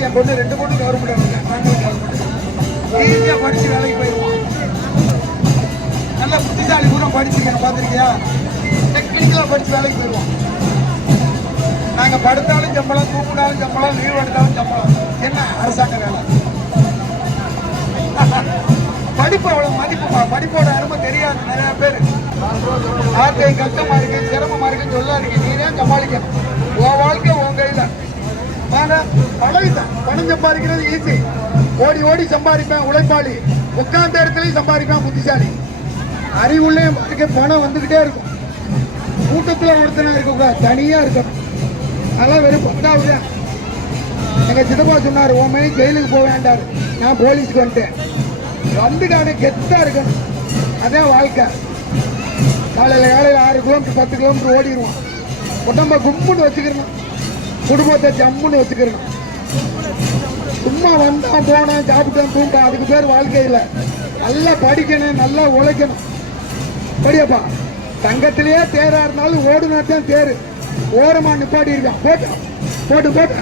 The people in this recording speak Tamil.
படிச்சு என் பொண்ணு 2 பொண்ணு கவர்மெண்ட் ஈஸியா படிச்சு வேலைக்கு போயிடுவான். நல்ல புத்திசாலி கூட படிச்சிருக்கேன் பார்த்துருக்கியா? டெக்னிக்கலா படிச்சு வேலைக்கு போயிடுவான். நாங்க படுத்தாலும் சம்பளம், தூக்குனாலும் சம்பளம், லீவ் எடுத்தாலும் சம்பளம். என்ன அரசாங்க வேலை? படிப்பு அவ்வளவு மதிப்புமா? படிப்போட அருமை தெரியாது நிறைய பேர். வாழ்க்கை கஷ்டமா இருக்கு, சிரமமா இருக்குன்னு சொல்லாதீங்க. நீ தான் சமாளிக்கணும். உன் வாழ்க்கை உன் கையில. பழகிட்டேன். பணம் சம்பாதிக்கிறது ஈஸி. ஓடி ஓடி சம்பாதிப்பேன் உழைப்பாளி, உட்கார்ந்த இடத்துலயும் சம்பாதிப்பேன் புத்திசாலி. அறிவுள்ளேயும் பணம் வந்துகிட்டே இருக்கும். கூட்டத்துல ஒருத்தனா இருக்க தனியா இருக்கணும். அதெல்லாம் வெறும் 10வது. எங்க சித்தப்பா சொன்னாரு, உன் மணி ஜெயிலுக்கு போக வேண்டாரு. நான் போலீஸ்க்கு வந்துட்டேன். வந்துட்டானே கெத்தா இருக்கணும். அதான் வாழ்க்கை. காலையில 6 கிலோமீட்டர் 10 கிலோமீட்டர் ஓடிடுவான். உடம்ப கும்முன்னு வச்சுக்கணும், குடும்பத்தை ஜம்முன்னு வச்சுக்கணும். சும்மா வந்தான் போனேன் சாப்பிட்டேன் தூண்டான், அதுக்கு பேர் வாழ்க்கையில். நல்லா படிக்கணும், நல்லா உழைக்கணும். படியப்பா, தங்கத்திலேயே தேரா இருந்தாலும் ஓடுனா தான் தேரு. ஓரமா நிப்பாட்டி இருக்கான். போட்டு போட்டு போட்டு